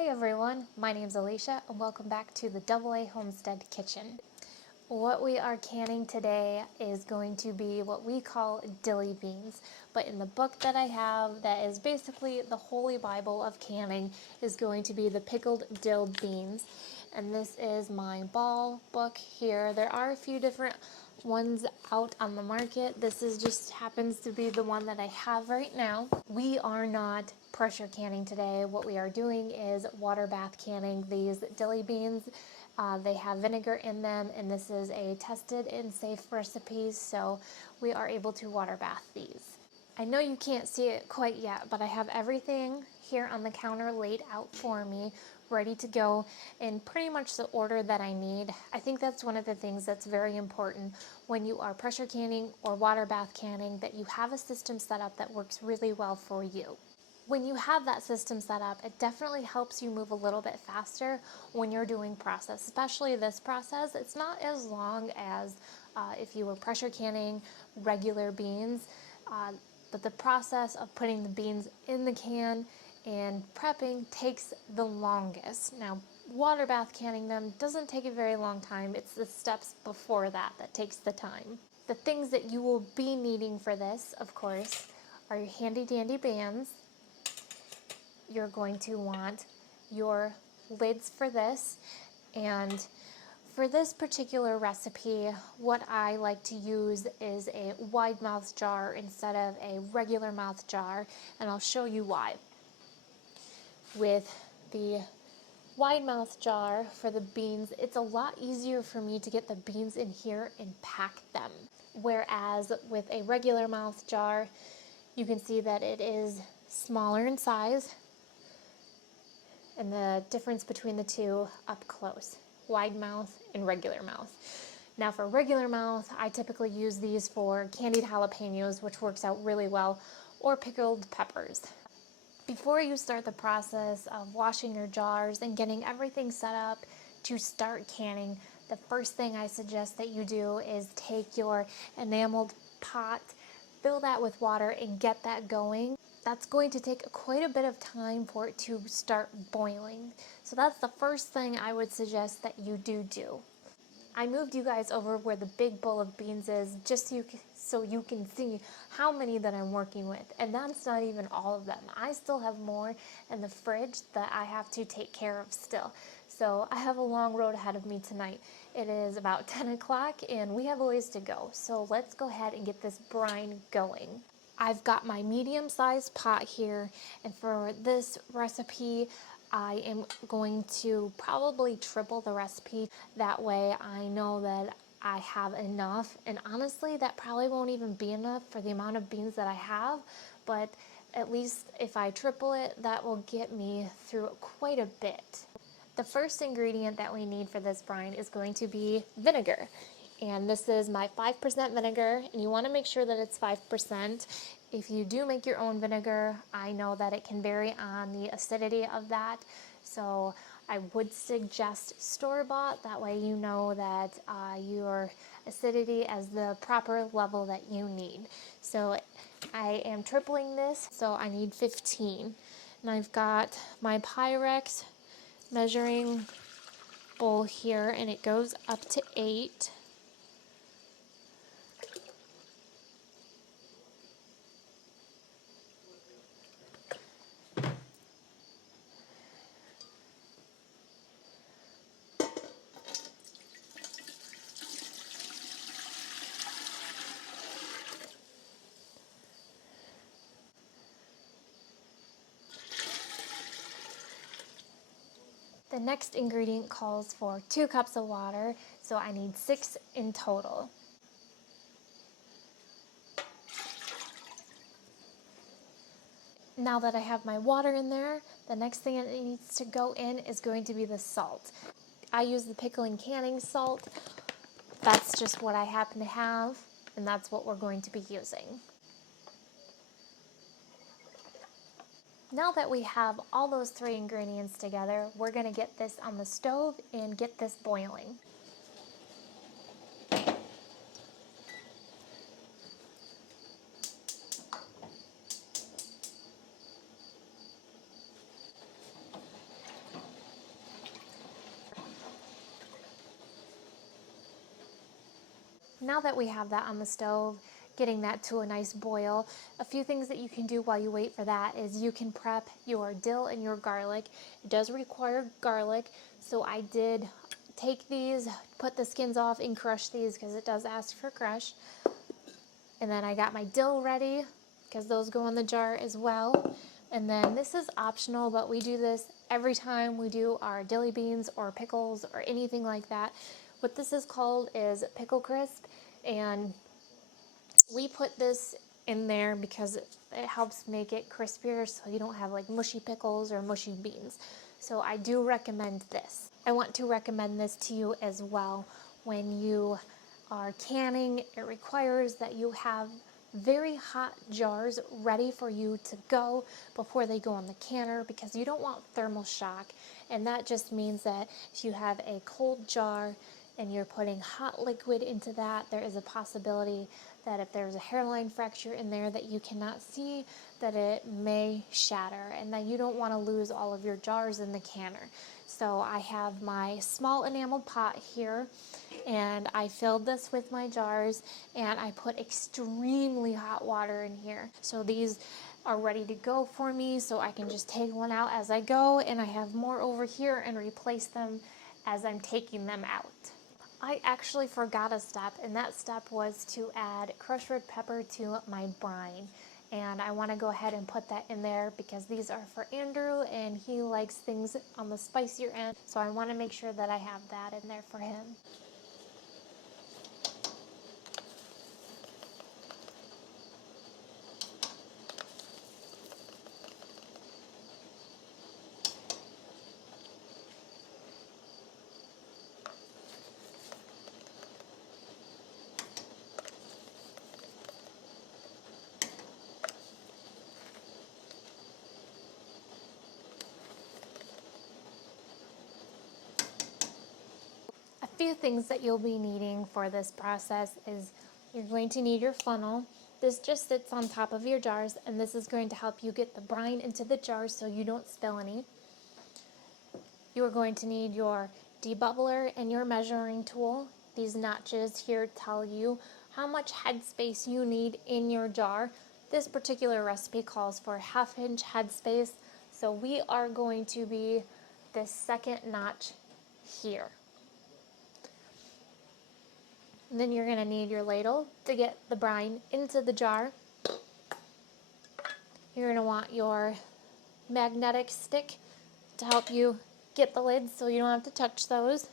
Hey everyone, my name's Alicia and welcome back to the AA Homestead Kitchen. What we are canning today is going to be what we call dilly beans, but in the book that I have that is basically the holy bible of canning is going to be the pickled dill beans. And this is my ball book here. There are a few different ones out on the market. This is just happens to be the one that I have right now. We are not pressure canning today. What we are doing is water bath canning these dilly beans. They have vinegar in them, and this is a tested and safe recipe, so we are able to water bath these. I know you can't see it quite yet, but I have everything here on the counter laid out for me, ready to go in pretty much the order that I need. I think that's one of the things that's very important when you are pressure canning or water bath canning, that you have a system set up that works really well for you. When you have that system set up, it definitely helps you move a little bit faster when you're doing process, especially this process. It's not as long as if you were pressure canning regular beans, but the process of putting the beans in the can and prepping takes the longest. Now, water bath canning them doesn't take a very long time. It's the steps before that that takes the time. The things that you will be needing for this, of course, are your handy dandy bands. You're going to want your lids for this, and for this particular recipe, what I like to use is a wide mouth jar instead of a regular mouth jar, and I'll show you why. With the wide mouth jar for the beans, it's a lot easier for me to get the beans in here and pack them. Whereas with a regular mouth jar, you can see that it is smaller in size, and the difference between the two up close, wide mouth and regular mouth. Now for regular mouth, I typically use these for candied jalapenos, which works out really well, or pickled peppers. Before you start the process of washing your jars and getting everything set up to start canning, the first thing I suggest that you do is take your enameled pot, fill that with water, and get that going. That's going to take quite a bit of time for it to start boiling. So that's the first thing I would suggest that you do. I moved you guys over where the big bowl of beans is just so you can see how many that I'm working with. And that's not even all of them. I still have more in the fridge that I have to take care of still. So I have a long road ahead of me tonight. It is about 10 o'clock and we have a ways to go. So let's go ahead and get this brine going. I've got my medium-sized pot here, and for this recipe, I am going to probably triple the recipe. That way I know that I have enough, and honestly, that probably won't even be enough for the amount of beans that I have, but at least if I triple it, that will get me through quite a bit. The first ingredient that we need for this brine is going to be vinegar. And this is my 5% vinegar, and you want to make sure that it's 5%. If you do make your own vinegar, I know that it can vary on the acidity of that, so I would suggest store-bought. That way you know that your acidity is the proper level that you need. So I am tripling this, so I need 15. And I've got my Pyrex measuring bowl here, and it goes up to 8. The next ingredient calls for 2 cups of water, so I need 6 in total. Now that I have my water in there, the next thing that needs to go in is going to be the salt. I use the pickling canning salt. That's just what I happen to have, and that's what we're going to be using. Now that we have all those 3 ingredients together, we're going to get this on the stove and get this boiling. Now that we have that on the stove, getting that to a nice boil, a few things that you can do while you wait for that is you can prep your dill and your garlic. It does require garlic, so I did take these, put the skins off, and crush these because it does ask for crush. And then I got my dill ready because those go in the jar as well. And then this is optional, but we do this every time we do our dilly beans or pickles or anything like that. What this is called is pickle crisp, and we put this in there because it helps make it crispier so you don't have like mushy pickles or mushy beans. So I do recommend this. I want to recommend this to you as well. When you are canning, it requires that you have very hot jars ready for you to go before they go in the canner, because you don't want thermal shock. And that just means that if you have a cold jar and you're putting hot liquid into that, there is a possibility that if there's a hairline fracture in there that you cannot see, that it may shatter, and that you don't want to lose all of your jars in the canner. So I have my small enameled pot here, and I filled this with my jars, and I put extremely hot water in here. So these are ready to go for me, so I can just take one out as I go, and I have more over here and replace them as I'm taking them out. I actually forgot a step, and that step was to add crushed red pepper to my brine. And I want to go ahead and put that in there because these are for Andrew and he likes things on the spicier end. So I want to make sure that I have that in there for him. A few things that you'll be needing for this process is you're going to need your funnel. This just sits on top of your jars, and this is going to help you get the brine into the jars so you don't spill any. You are going to need your debubbler and your measuring tool. These notches here tell you how much headspace you need in your jar. This particular recipe calls for a 1/2 inch headspace, so we are going to be this second notch here. And then you're going to need your ladle to get the brine into the jar. You're going to want your magnetic stick to help you get the lids so you don't have to touch those.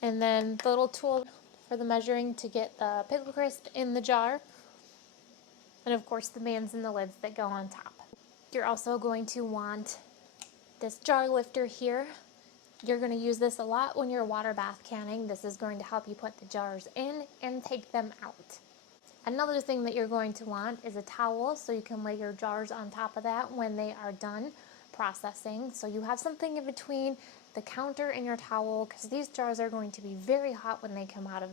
And then the little tool for the measuring to get the pickle crisp in the jar. And of course the bands and the lids that go on top. You're also going to want this jar lifter here. You're going to use this a lot when you're water bath canning. This is going to help you put the jars in and take them out. Another thing that you're going to want is a towel so you can lay your jars on top of that when they are done processing. So you have something in between the counter and your towel, because these jars are going to be very hot when they come out of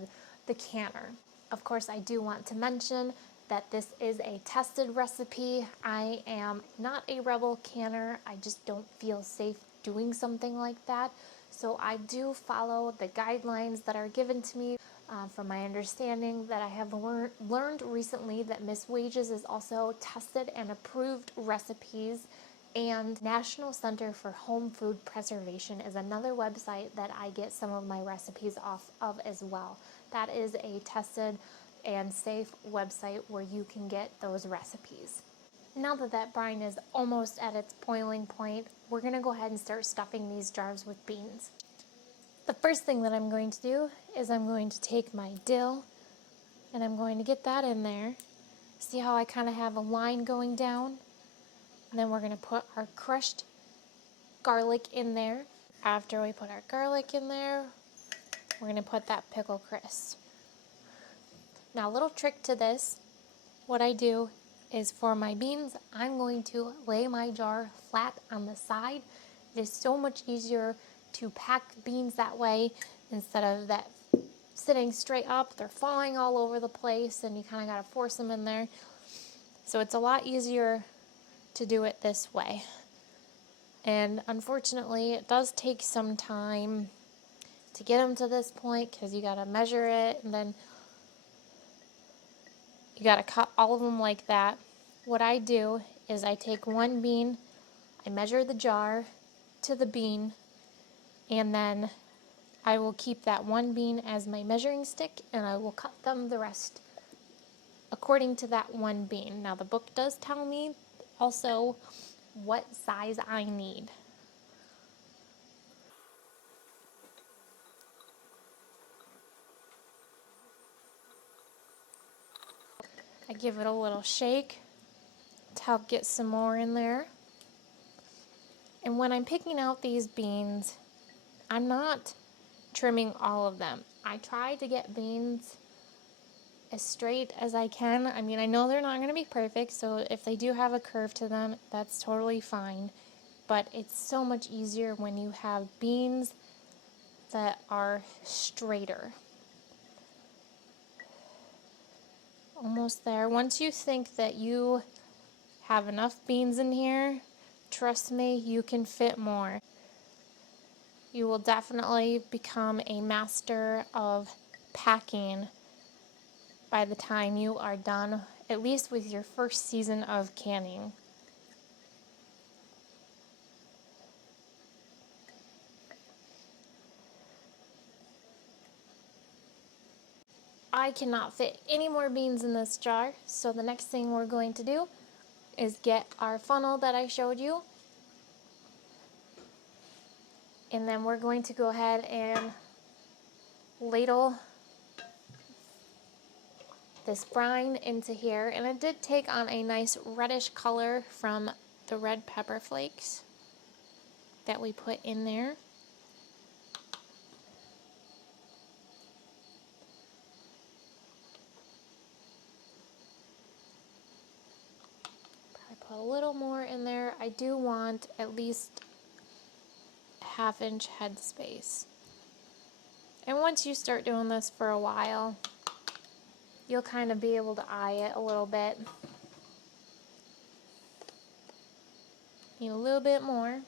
the canner. Of course, I do want to mention that this is a tested recipe. I am not a rebel canner. I just don't feel safe doing something like that. So I do follow the guidelines that are given to me. From my understanding that I have learned recently that Miss Wages is also tested and approved recipes, and National Center for Home Food Preservation is another website that I get some of my recipes off of as well. That is a tested and safe website where you can get those recipes. Now that that brine is almost at its boiling point, we're going to go ahead and start stuffing these jars with beans. The first thing that I'm going to do is I'm going to take my dill and I'm going to get that in there. See how I kind of have a line going down? And then we're going to put our crushed garlic in there. After we put our garlic in there, we're going to put that pickle crisp. Now, a little trick to this, what I do is for my beans, I'm going to lay my jar flat on the side. It is so much easier to pack beans that way instead of that sitting straight up. They're falling all over the place and you kind of got to force them in there. So it's a lot easier to do it this way. And unfortunately, it does take some time to get them to this point because you got to measure it and then You got to cut all of them like that. What I do is I take one bean, I measure the jar to the bean, and then I will keep that one bean as my measuring stick, and I will cut them the rest according to that one bean. Now the book does tell me also what size I need. I give it a little shake to help get some more in there. And when I'm picking out these beans, I'm not trimming all of them. I try to get beans as straight as I can. I mean, I know they're not going to be perfect, so if they do have a curve to them, that's totally fine. But it's so much easier when you have beans that are straighter. Almost there. Once you think that you have enough beans in here, trust me, you can fit more. You will definitely become a master of packing by the time you are done, at least with your first season of canning. I cannot fit any more beans in this jar, so the next thing we're going to do is get our funnel that I showed you, and then we're going to go ahead and ladle this brine into here. And it did take on a nice reddish color from the red pepper flakes that we put in there. I put a little more in there. I do want at least a ½ inch head space. And once you start doing this for a while, you'll kind of be able to eye it a little bit. Need a little bit more.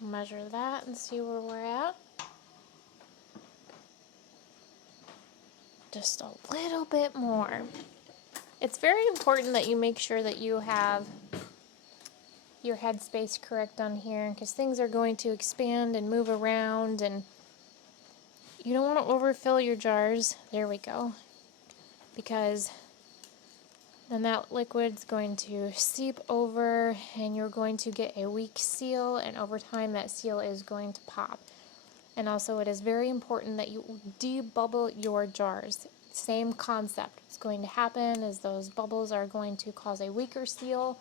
Measure that and see where we're at. Just a little bit more. It's very important that you make sure that you have your headspace correct on here, because things are going to expand and move around, and you don't want to overfill your jars. There we go. Because then that liquid's going to seep over and you're going to get a weak seal, and over time that seal is going to pop. And also it is very important that you debubble your jars. Same concept. What's going to happen is those bubbles are going to cause a weaker seal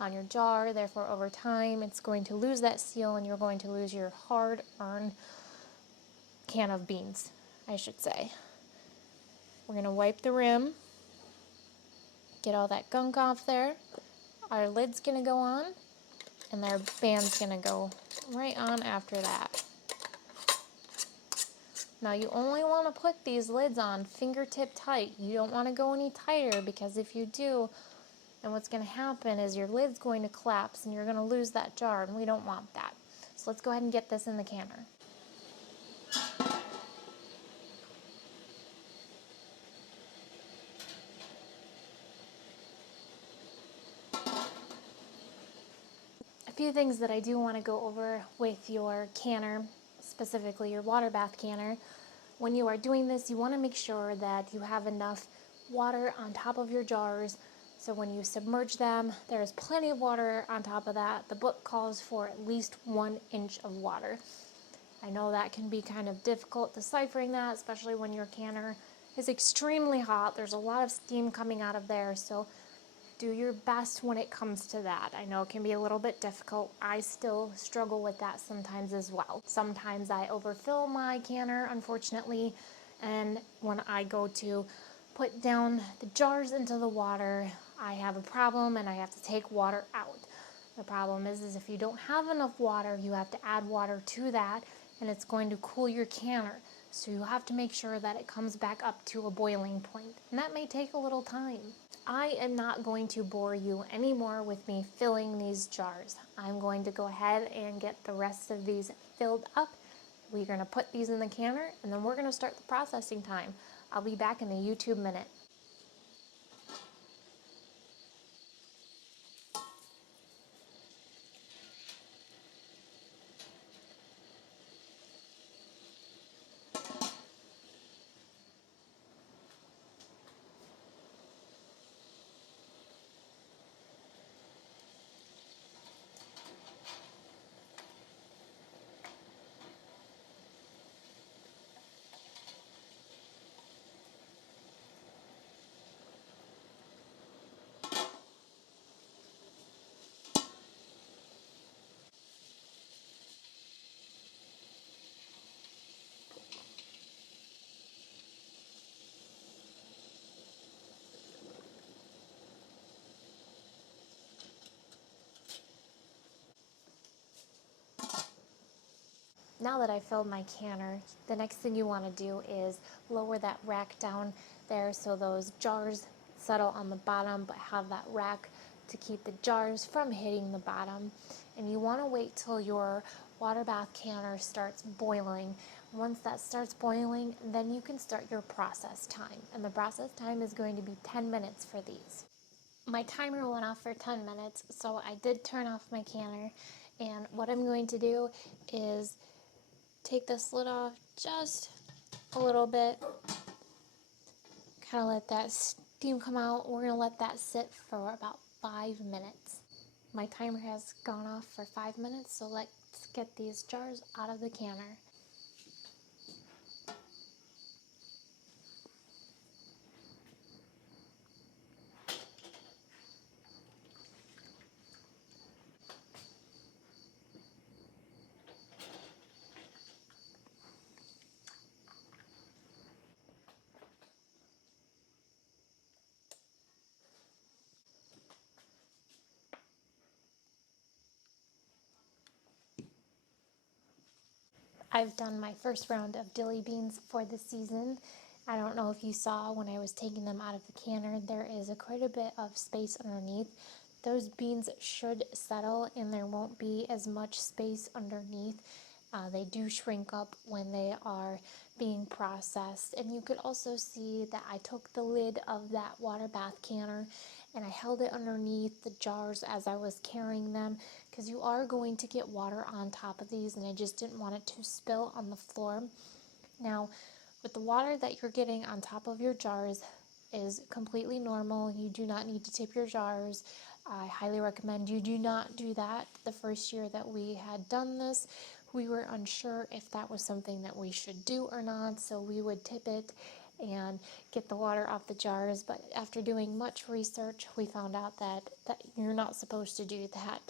on your jar, therefore over time it's going to lose that seal and you're going to lose your hard-earned can of beans, I should say. We're going to wipe the rim, get all that gunk off there. Our lid's going to go on, and our band's going to go right on after that. Now you only want to put these lids on fingertip tight. You don't want to go any tighter, because if you do, then what's going to happen is your lid's going to collapse and you're going to lose that jar, and we don't want that. So let's go ahead and get this in the canner. A few things that I do want to go over with your canner, specifically your water bath canner. When you are doing this, you want to make sure that you have enough water on top of your jars, so when you submerge them, there's plenty of water on top of that. The book calls for at least 1 inch of water. I know that can be kind of difficult deciphering that, especially when your canner is extremely hot. There's a lot of steam coming out of there, so do your best when it comes to that. I know it can be a little bit difficult. I still struggle with that sometimes as well. Sometimes I overfill my canner, unfortunately, and when I go to put down the jars into the water, I have a problem and I have to take water out. The problem is if you don't have enough water, you have to add water to that, and it's going to cool your canner. So you have to make sure that it comes back up to a boiling point, and that may take a little time. I am not going to bore you anymore with me filling these jars. I'm going to go ahead and get the rest of these filled up. We're going to put these in the canner, and then we're going to start the processing time. I'll be back in a YouTube minute. Now that I've filled my canner, the next thing you want to do is lower that rack down there so those jars settle on the bottom, but have that rack to keep the jars from hitting the bottom. And you want to wait till your water bath canner starts boiling. Once that starts boiling, then you can start your process time. And the process time is going to be 10 minutes for these. My timer went off for 10 minutes, so I did turn off my canner. And what I'm going to do is take this lid off just a little bit, kind of let that steam come out. We're going to let that sit for about 5 minutes. My timer has gone off for 5 minutes, so let's get these jars out of the canner. I've done my first round of dilly beans for the season. I don't know if you saw when I was taking them out of the canner, there is quite a bit of space underneath. Those beans should settle and there won't be as much space underneath. They do shrink up when they are being processed. And you could also see that I took the lid of that water bath canner and I held it underneath the jars as I was carrying them, because you are going to get water on top of these and I just didn't want it to spill on the floor. Now, with the water that you're getting on top of your jars is completely normal. You do not need to tip your jars. I highly recommend you do not do that. The first year that we had done this, we were unsure if that was something that we should do or not, so we would tip it and get the water off the jars. But after doing much research, we found out that you're not supposed to do that.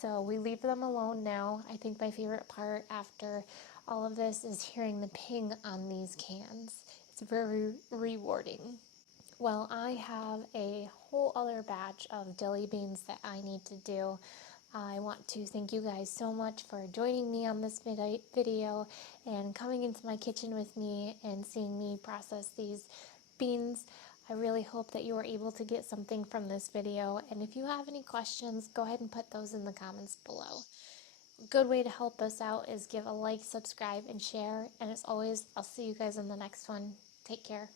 So we leave them alone now. I think my favorite part after all of this is hearing the ping on these cans. It's very rewarding. Well, I have a whole other batch of dilly beans that I need to do. I want to thank you guys so much for joining me on this video and coming into my kitchen with me and seeing me process these beans. I really hope that you were able to get something from this video, and if you have any questions, go ahead and put those in the comments below. A good way to help us out is give a like, subscribe, and share, and as always, I'll see you guys in the next one. Take care.